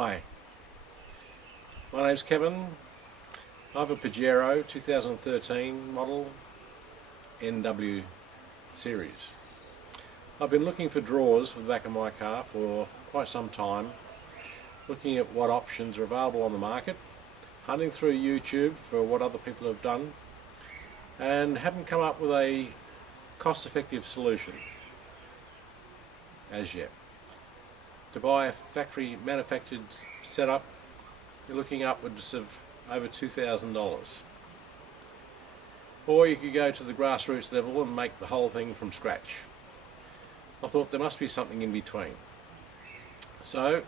Hi, my name's Kevin. I have a Pajero 2013 model NW series. I've been looking for drawers for the back of my car for quite some time, looking at what options are available on the market, hunting through YouTube for what other people have done, and haven't come up with a cost-effective solution as yet. To buy a factory manufactured setup, you're looking upwards of over $2,000. Or you could go to the grassroots level and make the whole thing from scratch. I thought there must be something in between. So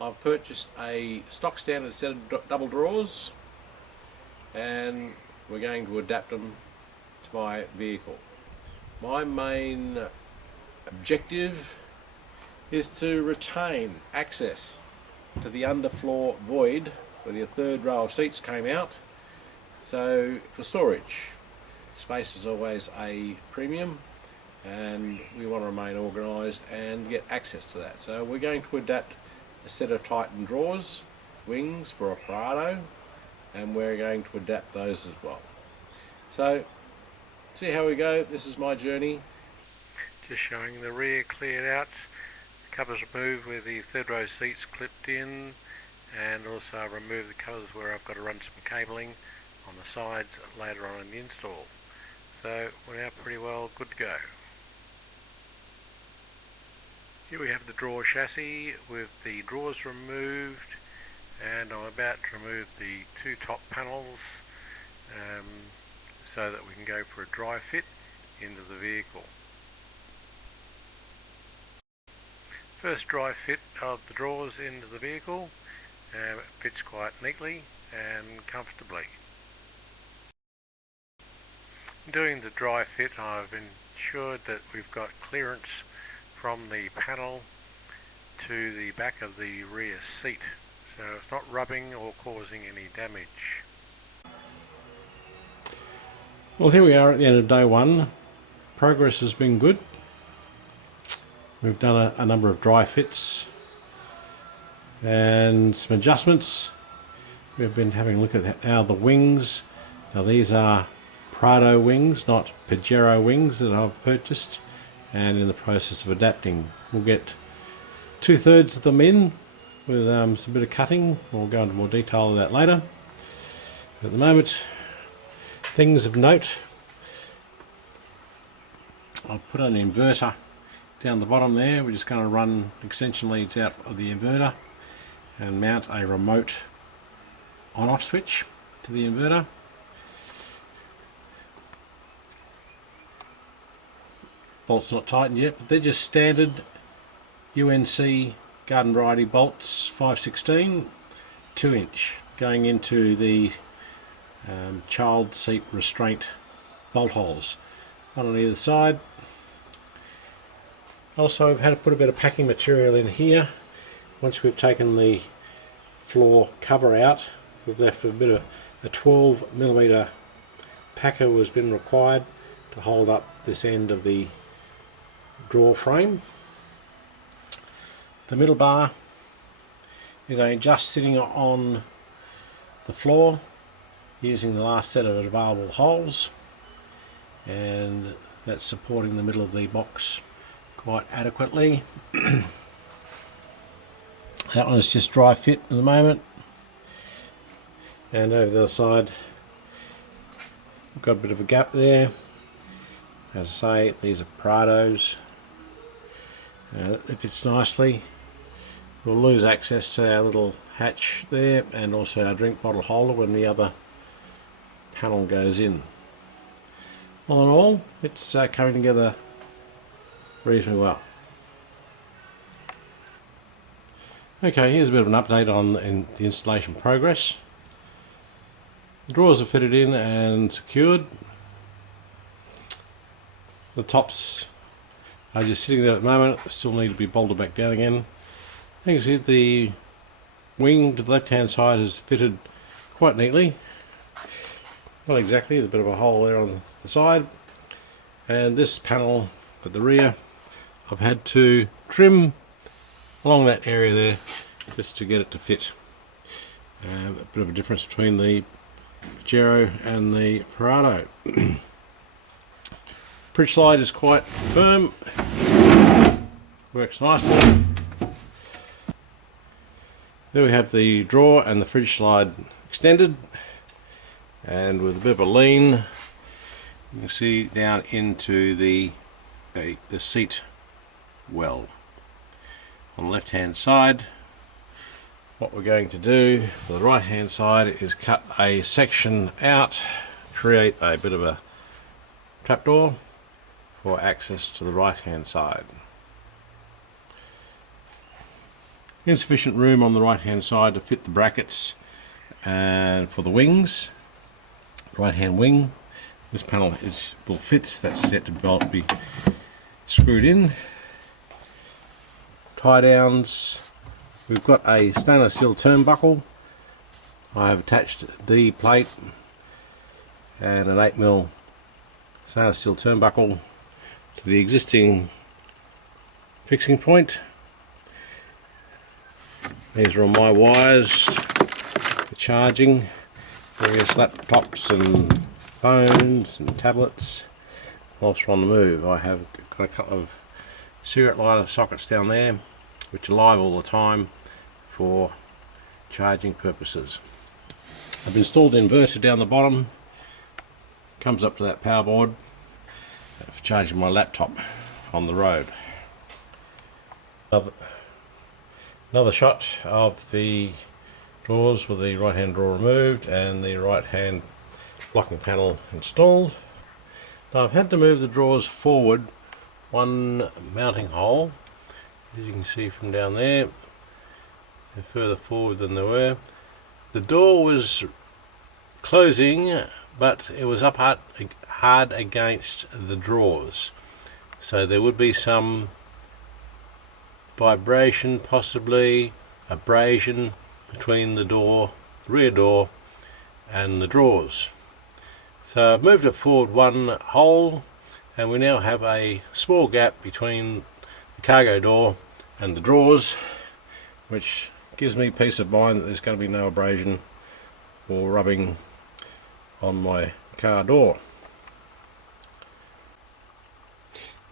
I've purchased a stock standard set of double drawers, and we're going to adapt them to my vehicle. My main objective is to retain access to the underfloor void where the third row of seats came out. So for storage, space is always a premium, and we want to remain organised and get access to that. So we're going to adapt a set of Titan drawers, wings for a Pajero, and we're going to adapt those as well. So see how we go. This is my journey. Just showing the rear cleared out, the covers removed where the third row seats clipped in, and also remove the covers where I've got to run some cabling on the sides later on in the install. So we're now pretty well good to go. Here we have the drawer chassis with the drawers removed, and I'm about to remove the two top panels so that we can go for a dry fit into the vehicle. First dry fit of the drawers into the vehicle, it fits quite neatly and comfortably. Doing the dry fit, I've ensured that we've got clearance from the panel to the back of the rear seat, so it's not rubbing or causing any damage. Well, here we are at the end of day one. Progress has been good. We've done a number of dry fits and some adjustments. We've been having a look at how the wings, now these are Pajero wings, not Pajero wings, that I've purchased, and in the process of adapting. We'll get 2/3 of them in with some bit of cutting. We'll go into more detail of that later. But at the moment, things of note, I've put an inverter down the bottom there. We're just going to run extension leads out of the inverter and mount a remote on-off switch to the inverter. Bolts not tightened yet, but they're just standard UNC garden variety bolts, 5/16, 2-inch, going into the child seat restraint bolt holes, one on either side. Also, I've had to put a bit of packing material in here. Once we've taken the floor cover out, we've left a bit of a 12mm packer has been required to hold up this end of the drawer frame. The middle bar is only just sitting on the floor using the last set of available holes, and that's supporting the middle of the box quite adequately. That one is just dry fit at the moment, and over the other side we've got a bit of a gap there. As I say, these are Pajeros. It fits nicely. We'll lose access to our little hatch there, and also our drink bottle holder when the other panel goes in. All in all, it's coming together reasonably well. Okay, here's a bit of an update on the installation progress. The drawers are fitted in and secured. The tops are just sitting there at the moment, they still need to be bolted back down again. You can see the wing to the left hand side is fitted quite neatly. Not exactly, there's a bit of a hole there on the side. And this panel at the rear, I've had to trim along that area there just to get it to fit. A bit of a difference between the Pajero and the Pajero. Fridge slide is quite firm, works nicely. There we have the drawer and the fridge slide extended, and with a bit of a lean you can see down into the seat well. On the left hand side, what we're going to do for the right hand side is cut a section out, create a bit of a trapdoor for access to the right hand side. Insufficient room on the right hand side to fit the brackets and for the wings. Right hand wing, this panel will fit, that's set to be screwed in. Tie downs, we've got a stainless steel turnbuckle. I have attached a D plate and an 8mm stainless steel turnbuckle to the existing fixing point. These are all my wires for charging various laptops and phones and tablets whilst we're on the move. I have got a couple of cigarette lighter sockets down there which are live all the time for charging purposes. I've installed the inverter down the bottom, comes up to that power board for charging my laptop on the road. Another shot of the drawers with the right hand drawer removed and the right hand blocking panel installed. Now I've had to move the drawers forward one mounting hole, as you can see from down there. They're further forward than they were. The door was closing, but it was up hard against the drawers, so there would be some vibration, possibly abrasion between the door, the rear door and the drawers. So I've moved it forward one hole and we now have a small gap between the cargo door and the drawers, which gives me peace of mind that there's going to be no abrasion or rubbing on my car door.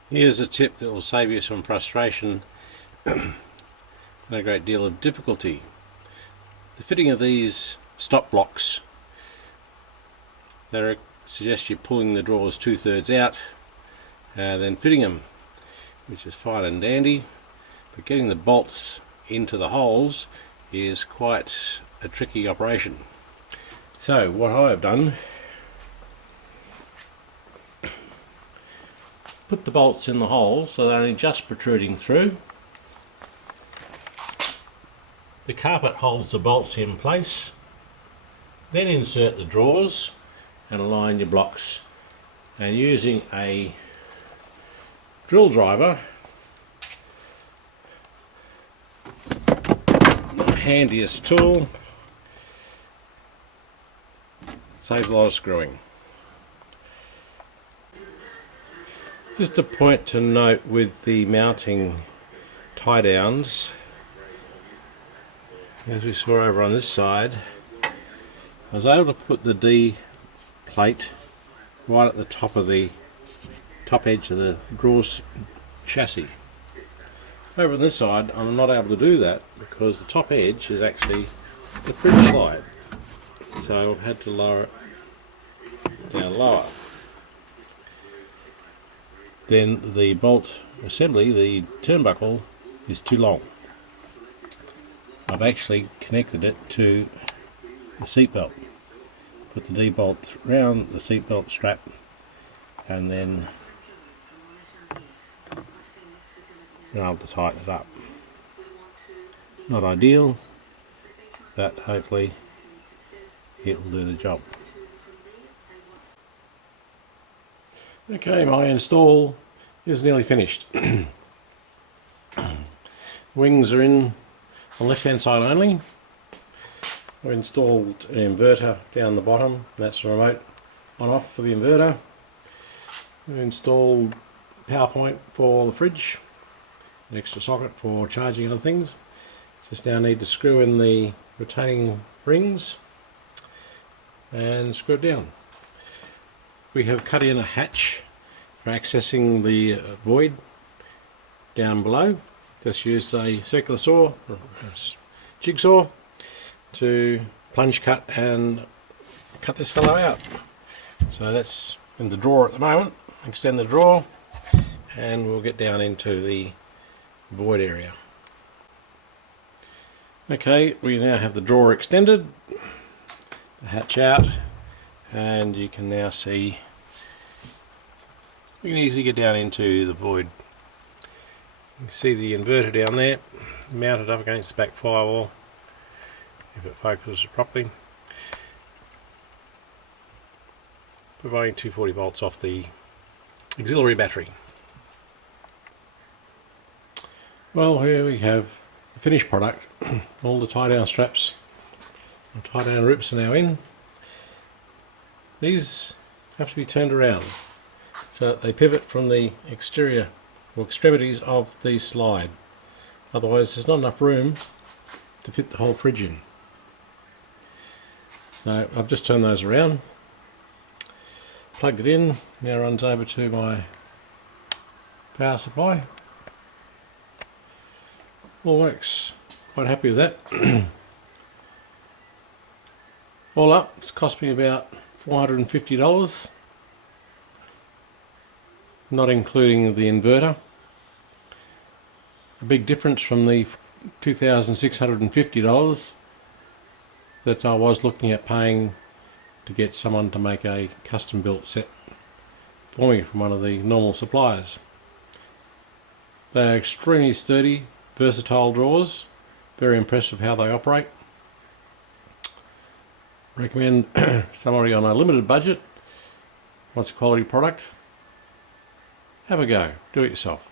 Here's a tip that will save you some frustration and a great deal of difficulty. The fitting of these stop blocks, they suggest you pulling the drawers 2/3 out and then fitting them, which is fine and dandy, but getting the bolts into the holes is quite a tricky operation. So what I have done, put the bolts in the hole so they're only just protruding through. The carpet holds the bolts in place. Then insert the drawers and align your blocks, and using a drill driver, the handiest tool, saves a lot of screwing. Just a point to note with the mounting tie downs, as we saw over on this side, I was able to put the D plate right at the top of the top edge of the drawers chassis. Over on this side I'm not able to do that because the top edge is actually the fridge slide, so I've had to lower it down lower. Then the bolt assembly, the turnbuckle, is too long. I've actually connected it to the seat belt. Put the D-bolt round the seat belt strap and then been able to tighten it up. Not ideal, but hopefully it will do the job. Okay, my install is nearly finished. Wings are in on the left hand side only. I've installed an inverter down the bottom, that's the remote on off for the inverter. I've installed power point for the fridge, an extra socket for charging other things, Just now need to screw in the retaining rings and screw it down. We have cut in a hatch for accessing the void down below. Just used a circular saw, or a jigsaw, to plunge cut and cut this fellow out. So that's in the drawer at the moment. Extend the drawer and we'll get down into the void area. Okay, we now have the drawer extended, the hatch out, and you can now see we can easily get down into the void. You can see the inverter down there mounted up against the back firewall if it focuses properly, providing 240 volts off the auxiliary battery. Well, here we have the finished product. All the tie down straps and tie down rips are now in. These have to be turned around so that they pivot from the exterior or extremities of the slide. Otherwise there's not enough room to fit the whole fridge in. So I've just turned those around, plugged it in, now runs over to my power supply. All works. Quite happy with that. All up, it's cost me about $450, not including the inverter. A big difference from the $2,650 that I was looking at paying to get someone to make a custom built set for me from one of the normal suppliers. They are extremely sturdy, versatile drawers. Very impressed with how they operate. Recommend somebody on a limited budget wants a quality product. Have a go. Do it yourself.